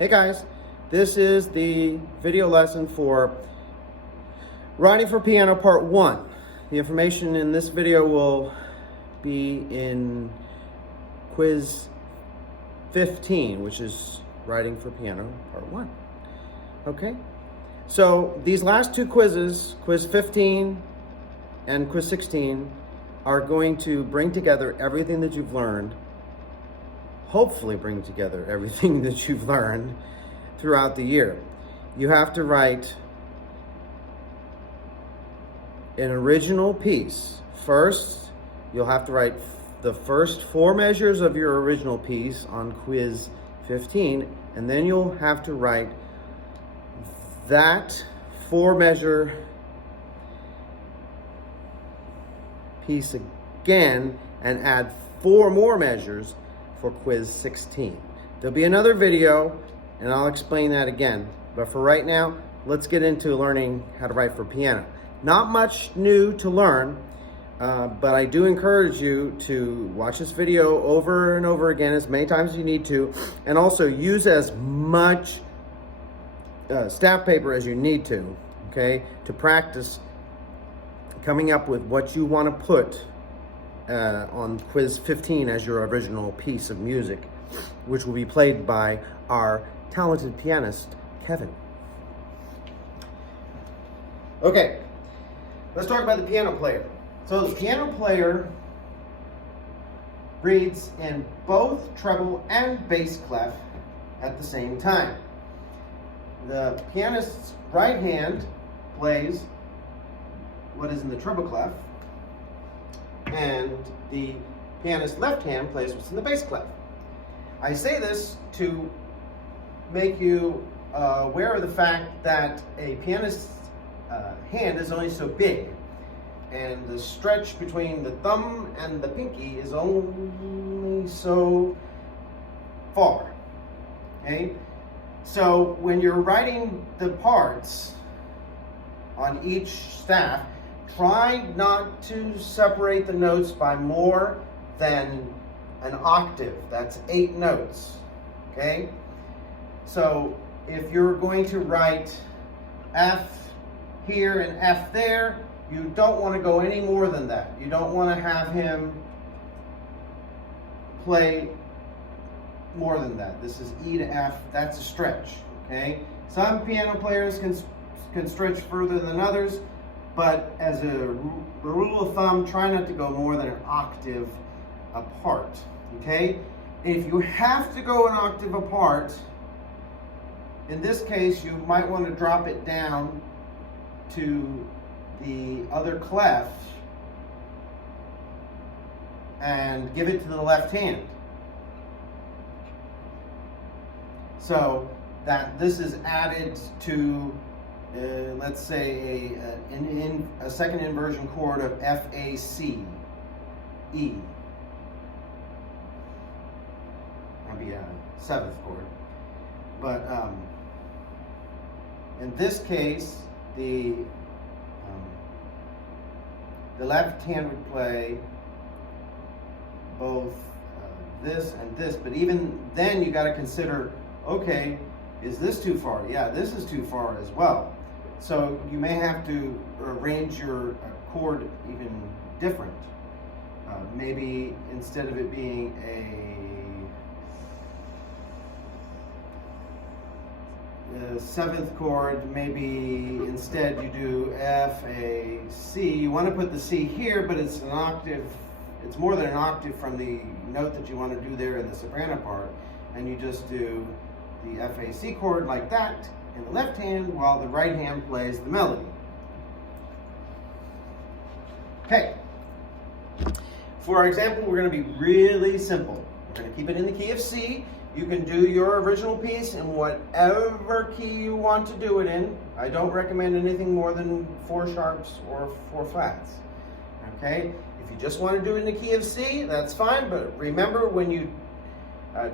Hey guys, this is the video lesson for Writing for Piano Part 1. The information in this video will be in Quiz 15, which is Writing for Piano Part 1. Okay, so these last two quizzes, Quiz 15 and Quiz 16, are going to bring together everything that you've learned, hopefully bring together everything that you've learned throughout the year. You have to write an original piece. First, you'll have to write the first 4 measures of your original piece on Quiz 15, and then you'll have to write that 4-measure piece again and add 4 more measures for Quiz 16. There'll be another video and I'll explain that again. But for right now, let's get into learning how to write for piano. Not much new to learn, but I do encourage you to watch this video over and over again as many times as you need to, and also use as much staff paper as you need to, okay, to practice coming up with what you want to put on Quiz 15 as your original piece of music, which will be played by our talented pianist, Kevin. Okay, let's talk about the piano player. So the piano player reads in both treble and bass clef at the same time. The pianist's right hand plays what is in the treble clef, and the pianist's left hand plays what's in the bass clef. I say this to make you aware of the fact that a pianist's hand is only so big, and the stretch between the thumb and the pinky is only so far. Okay? So when you're writing the parts on each staff, try not to separate the notes by more than an octave. That's 8 notes, okay? So if you're going to write F here and F there, you don't want to go any more than that. You don't want to have him play more than that. This is E to F, that's a stretch, okay? Some piano players can stretch further than others, but as a rule of thumb, try not to go more than an octave apart, okay? If you have to go an octave apart, in this case, you might want to drop it down to the other clef and give it to the left hand. So that this is added to let's say a second inversion chord of F, A, C, E. That'd be a 7th chord. But in this case, the left hand would play both this and this, but even then you got to consider, okay, is this too far? Yeah, this is too far as well. So you may have to arrange your chord even different. Maybe instead of it being a 7th chord, maybe instead you do F, A, C. You want to put the C here, but it's an octave, it's more than an octave from the note that you want to do there in the soprano part, and you just do the F, A, C chord like that in the left hand while the right hand plays the melody. Okay. For our example, we're going to be really simple. We're going to keep it in the key of C. You can do your original piece in whatever key you want to do it in. I don't recommend anything more than 4 sharps or 4 flats. Okay? If you just want to do it in the key of C, that's fine, but remember when you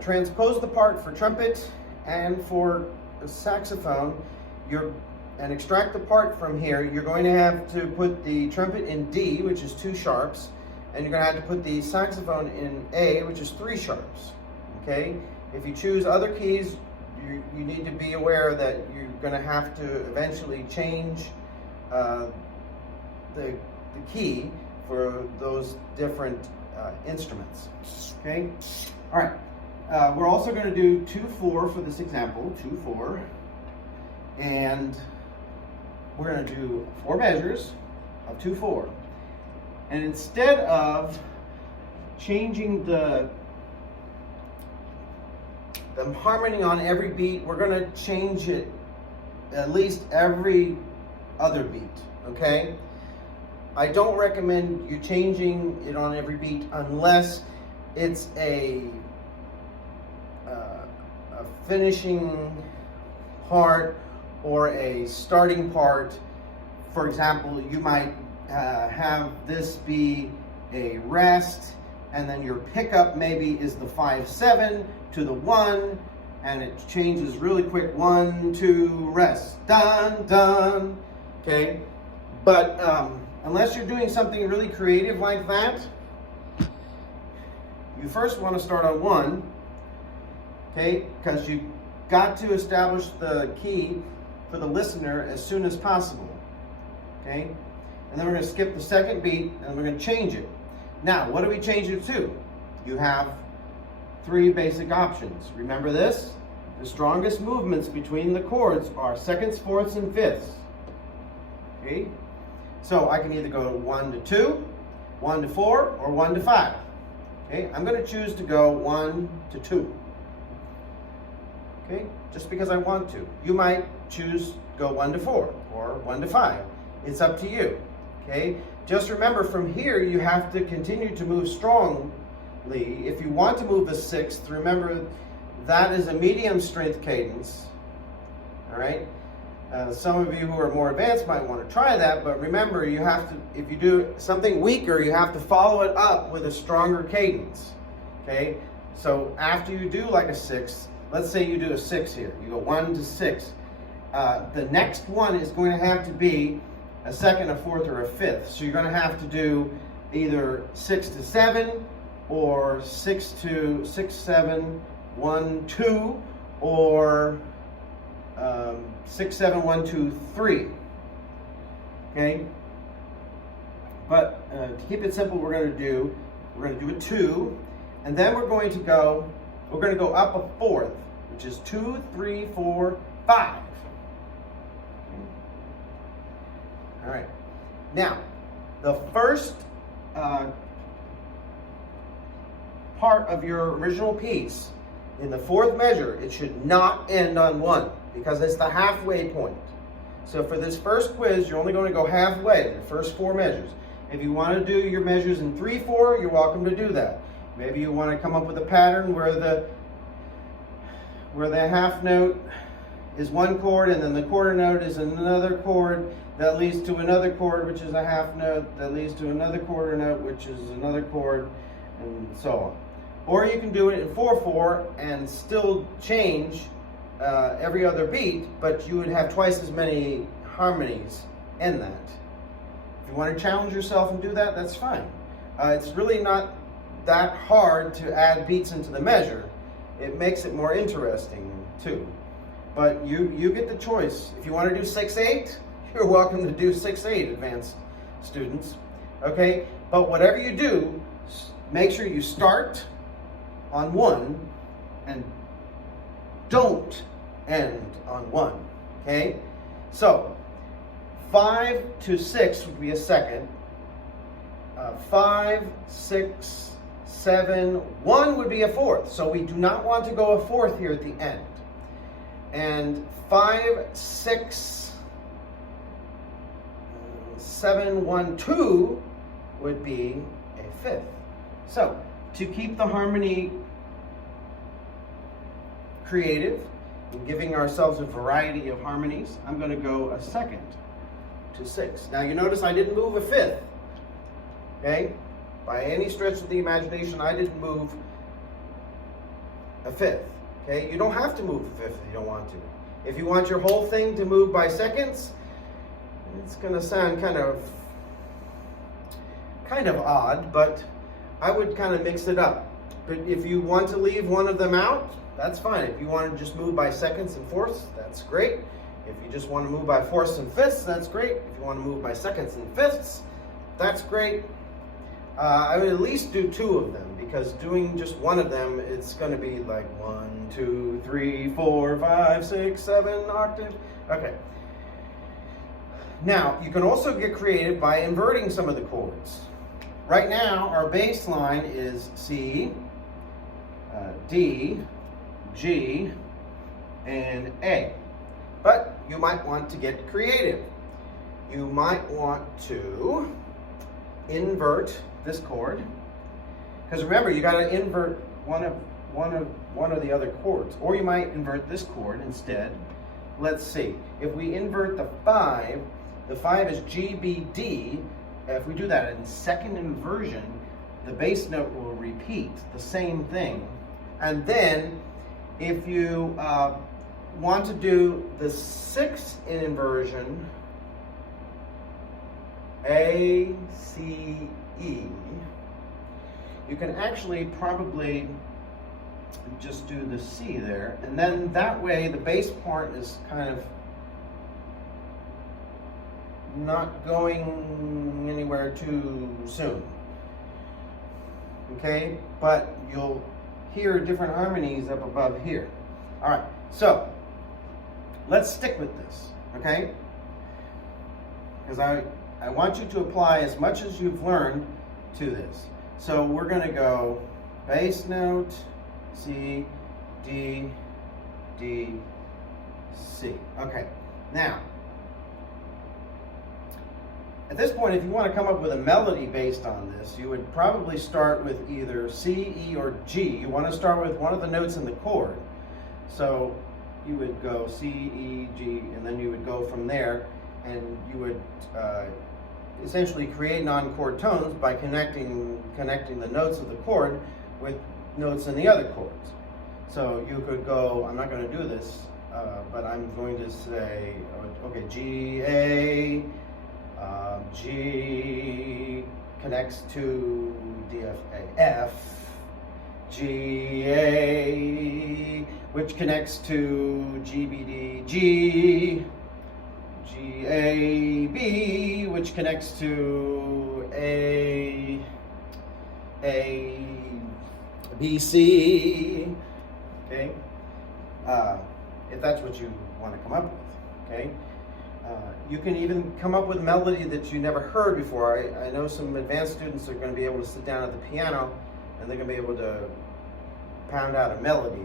transpose the part for trumpet and for saxophone, and extract the part from here, you're going to have to put the trumpet in D, which is 2 sharps, and you're going to have to put the saxophone in A, which is 3 sharps. Okay? If you choose other keys, you need to be aware that you're going to have to eventually change the key for those different instruments. Okay? All right. We're also going to do 2/4 for this example, 2/4. And we're going to do 4 measures of 2/4. And instead of changing the harmony on every beat, we're going to change it at least every other beat, okay? I don't recommend you changing it on every beat unless it's a finishing part or a starting part. For example, you might have this be a rest, and then your pickup maybe is the 5/7 to the 1, and it changes really quick. 1, 2, rest, done, done. Okay, but unless you're doing something really creative like that, you first want to start on 1. Okay, because you got to establish the key for the listener as soon as possible. Okay, and then we're going to skip the second beat and we're going to change it. Now, what do we change it to? You have 3 basic options. Remember this? The strongest movements between the chords are seconds, fourths, and fifths. Okay, so I can either go 1 to 2, 1 to 4, or 1 to 5. Okay, I'm going to choose to go 1 to 2. Okay, just because I want to. You might choose go 1 to 4 or 1 to 5. It's up to you. Okay, just remember from here you have to continue to move strongly. If you want to move a 6th, remember that is a medium strength cadence. All right. Some of you who are more advanced might want to try that, but remember you have to. If you do something weaker, you have to follow it up with a stronger cadence. Okay. So after you do like a 6th. Let's say you do a 6 here. You go 1 to 6. The next one is going to have to be a 2nd, a 4th, or a 5th. So you're going to have to do either 6 to 7, or 6 to 6, 7, 1, 2, or 6, 7, 1, 2, 3. Okay. But to keep it simple, we're going to do a 2, and then we're going to go up a 4th, which is 2, 3, 4, 5. All right. Now, the first part of your original piece, in the 4th measure, it should not end on 1 because it's the halfway point. So for this first quiz, you're only going to go halfway, the first 4 measures. If you want to do your measures in 3/4, you're welcome to do that. Maybe you want to come up with a pattern where the half note is 1 chord, and then the quarter note is another chord that leads to another chord, which is a half note, that leads to another quarter note, which is another chord, and so on. Or you can do it in 4/4 and still change every other beat, but you would have twice as many harmonies in that. If you want to challenge yourself and do that, that's fine. It's really not that hard to add beats into the measure. It makes it more interesting too. But you get the choice. If you want to do 6/8, you're welcome to do 6/8, advanced students. Okay? But whatever you do, make sure you start on 1 and don't end on 1. Okay? So 5 to 6 would be a 2nd. 5, 6, 7, 1 would be a 4th. So we do not want to go a 4th here at the end. And 5, 6, 7, 1, 2 would be a 5th. So to keep the harmony creative and giving ourselves a variety of harmonies, I'm going to go a 2nd to 6. Now you notice I didn't move a 5th. Okay? By any stretch of the imagination, I didn't move a 5th. Okay? You don't have to move a 5th if you don't want to. If you want your whole thing to move by seconds, it's going to sound kind of odd, but I would kind of mix it up. But if you want to leave one of them out, that's fine. If you want to just move by seconds and fourths, that's great. If you just want to move by fourths and fifths, that's great. If you want to move by seconds and fifths, that's great. I would at least do 2 of them, because doing just one of them, it's going to be like 1, 2, 3, 4, 5, 6, 7 octaves. Okay. Now, you can also get creative by inverting some of the chords. Right now, our bass line is C, D, G, and A. But you might want to get creative. You might want to invert this chord, because remember, you got to invert one of the other chords, or you might invert this chord instead. Let's see. If we invert the 5 is G, B, D. If we do that in second inversion, the bass note will repeat the same thing. And then, if you want to do the 6th in inversion, A, C, E, you can actually probably just do the C there, and then that way the bass part is kind of not going anywhere too soon. Okay, but you'll hear different harmonies up above here. All right, so let's stick with this, okay? Because I want you to apply as much as you've learned to this. So we're going to go bass note, C, D, D, C. Okay, now, at this point, if you want to come up with a melody based on this, you would probably start with either C, E, or G. You want to start with one of the notes in the chord. So you would go C, E, G, and then you would go from there, and you would essentially create non-chord tones by connecting the notes of the chord with notes in the other chords. So you could go, I'm not going to do this, but I'm going to say, okay, G, A, G connects to D, F, A, F, G, A, which connects to G, B, D, G, G, A, B, which connects to A, B, C, okay? If that's what you want to come up with, okay? You can even come up with melody that you never heard before. I know some advanced students are going to be able to sit down at the piano and they're going to be able to pound out a melody.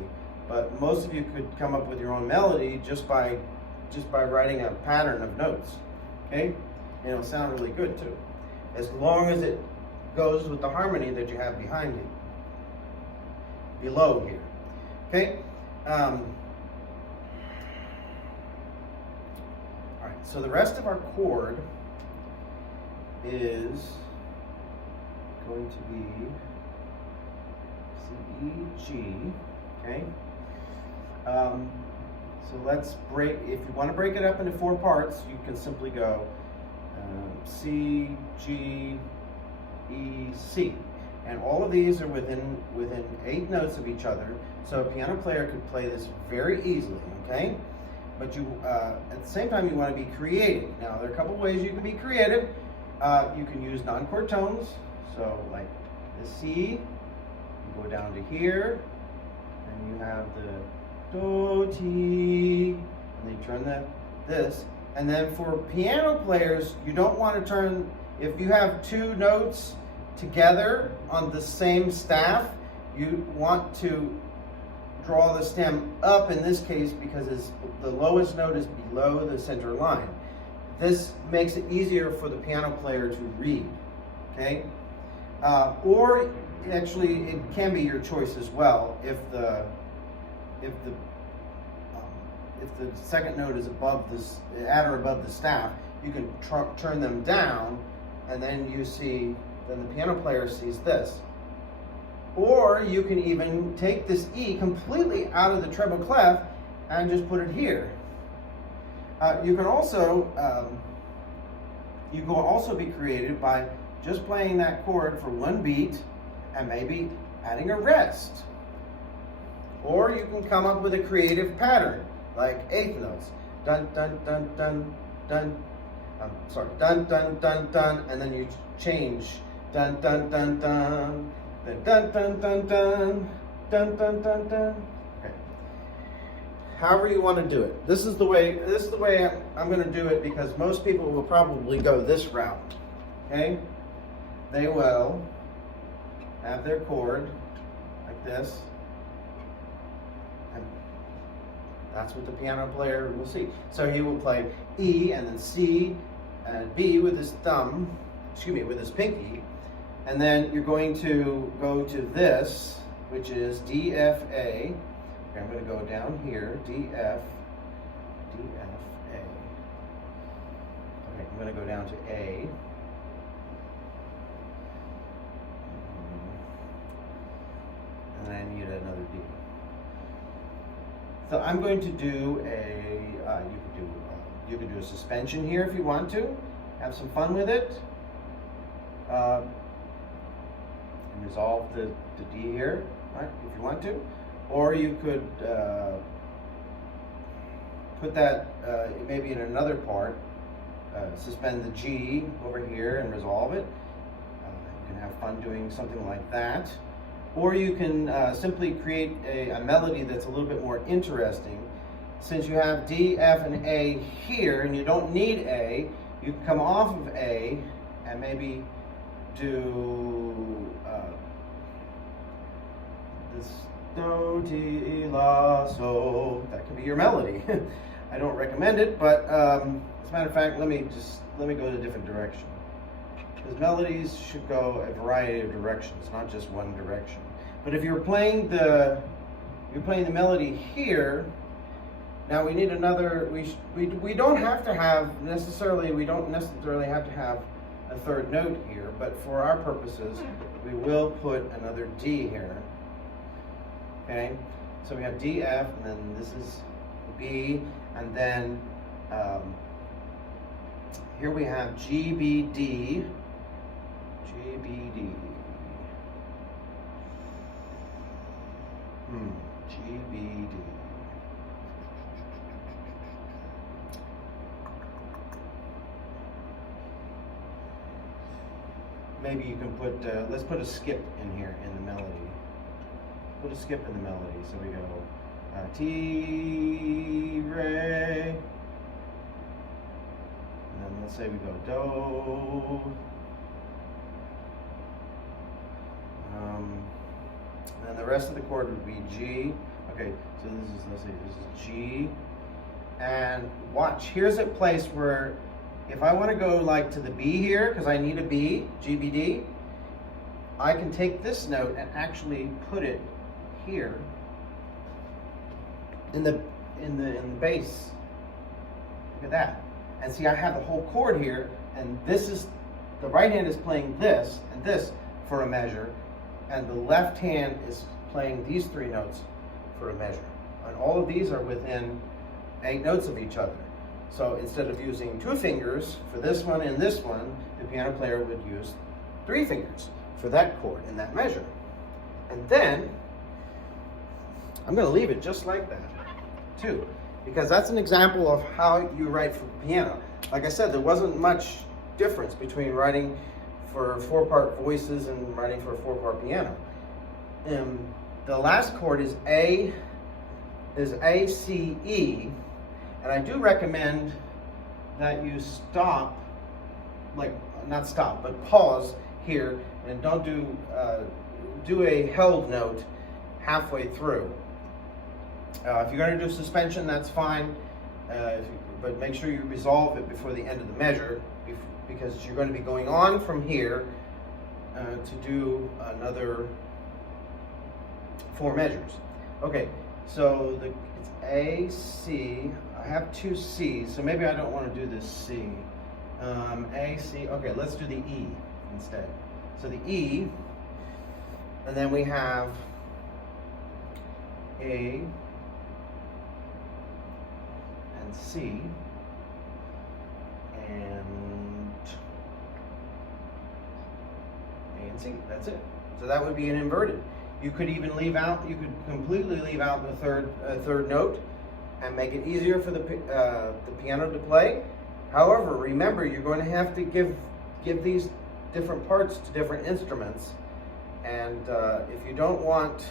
But most of you could come up with your own melody just by writing a pattern of notes, okay? And it'll sound really good too, as long as it goes with the harmony that you have behind you, below here, okay? All right, so the rest of our chord is going to be C, E, G, okay? So let's break, if you want to break it up into 4 parts, you can simply go C, G, E, C. And all of these are within 8 notes of each other, so a piano player could play this very easily, okay? But you, at the same time, you want to be creative. Now, there are a couple ways you can be creative. You can use non-chord tones, so like the C, you go down to here, and you have the Do, Ti, and then you turn this. And then for piano players, you don't want to turn, if you have 2 notes together on the same staff, you want to draw the stem up in this case because the lowest note is below the center line. This makes it easier for the piano player to read, okay? Or actually, it can be your choice as well. If the second note is above this, at or above the staff, you can turn them down, and then you see, then the piano player sees this. Or you can even take this E completely out of the treble clef and just put it here. You can also be creative by just playing that chord for 1 beat and maybe adding a rest. Or you can come up with a creative pattern, like eighth notes. Dun, dun, dun, dun, dun. Dun, dun, dun, dun, and then you change. Dun, dun, dun, dun. Then dun, dun, dun, dun. Dun, dun, dun, dun. Okay. However you want to do it. This is the way I'm going to do it, because most people will probably go this route. Okay? They will have their chord like this. And that's what the piano player will see. So he will play E and then C and B with his thumb, with his pinky. And then you're going to go to this, which is D, F, A. Okay, I'm going to go down here, D, F, A. Okay, I'm going to go down to A. And I need another D. So I'm going to do you could do a suspension here if you want to. Have some fun with it. And resolve the D here, right, if you want to. Or you could put that maybe in another part, suspend the G over here and resolve it. You can have fun doing something like that. Or you can simply create a melody that's a little bit more interesting. Since you have D, F, and A here, and you don't need A, you can come off of A and maybe do this do, ti, la, so. That could be your melody. I don't recommend it, but as a matter of fact, let me go in a different direction. Because melodies should go a variety of directions, not just one direction. But if you're playing the melody here, now we need another. We don't have to have necessarily. We don't necessarily have to have a third note here, but for our purposes, we will put another D here. Okay, so we have D, F, and then this is B, and then here we have G, B, D. G, B, D. G, B, D. Maybe you can put, let's put a skip in here in the melody. Put a skip in the melody. So we go T, Re. And then let's say we go Do. And the rest of the chord would be G. Okay, so let's say this is G. And watch, here's a place where if I want to go like to the B here, because I need a B, G, B, D, I can take this note and actually put it here in the bass. Look at that. And see, I have the whole chord here, and this is, the right hand is playing this and this for a measure, and the left hand is playing these three notes for a measure. And all of these are within 8 notes of each other. So instead of using 2 fingers for this one and this one, the piano player would use 3 fingers for that chord in that measure. And then, I'm going to leave it just like that, too, because that's an example of how you write for piano. Like I said, there wasn't much difference between writing for 4-part voices and writing for a 4-part piano. The last chord is A, C, E, and I do recommend that you stop, like not stop, but pause here, and don't do a held note halfway through. If you're going to do suspension, that's fine, but make sure you resolve it before the end of the measure, because you're going to be going on from here to do another 4 measures. Okay, so it's A, C. I have 2 C's, so maybe I don't want to do this C. A, C. Okay, let's do the E instead. So the E, and then we have A and C and A and C. That's it. So that would be an inverted. You could even you could completely leave out the third note and make it easier for the piano to play. However, remember, you're going to have to give these different parts to different instruments. And if you don't want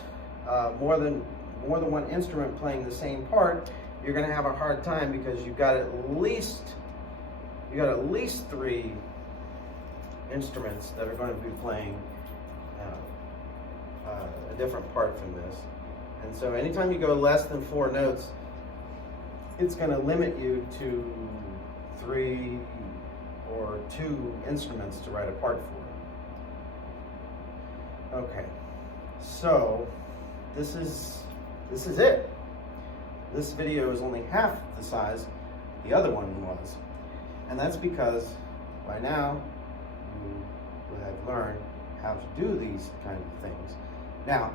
more than one instrument playing the same part, you're going to have a hard time, because you've got at least 3 instruments that are going to be playing a different part from this. And so anytime you go less than 4 notes, it's going to limit you to 3 or 2 instruments to write a part for. Okay, so this is it. This video is only half the size the other one was, and that's because by now you will have learned how to do these kind of things. Now,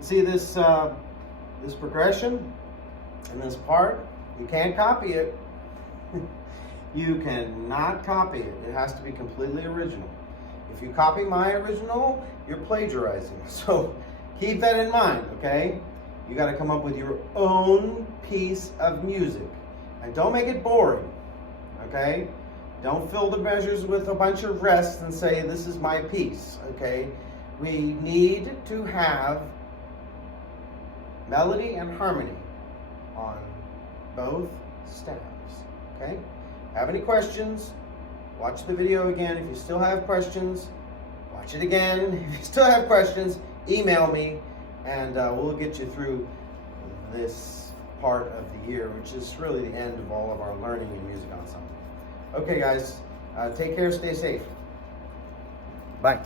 see this this progression and this part, you can't copy it. You cannot copy it. It has to be completely original. If you copy my original, you're plagiarizing. So keep that in mind, okay? You got to come up with your own piece of music. And don't make it boring, okay? Don't fill the measures with a bunch of rests and say, this is my piece, okay? We need to have melody and harmony on both stems, okay? Have any questions? Watch the video again. If you still have questions, watch it again. If you still have questions, email me, and we'll get you through this part of the year, which is really the end of all of our learning in music ensemble. Okay, guys, take care, stay safe. Bye.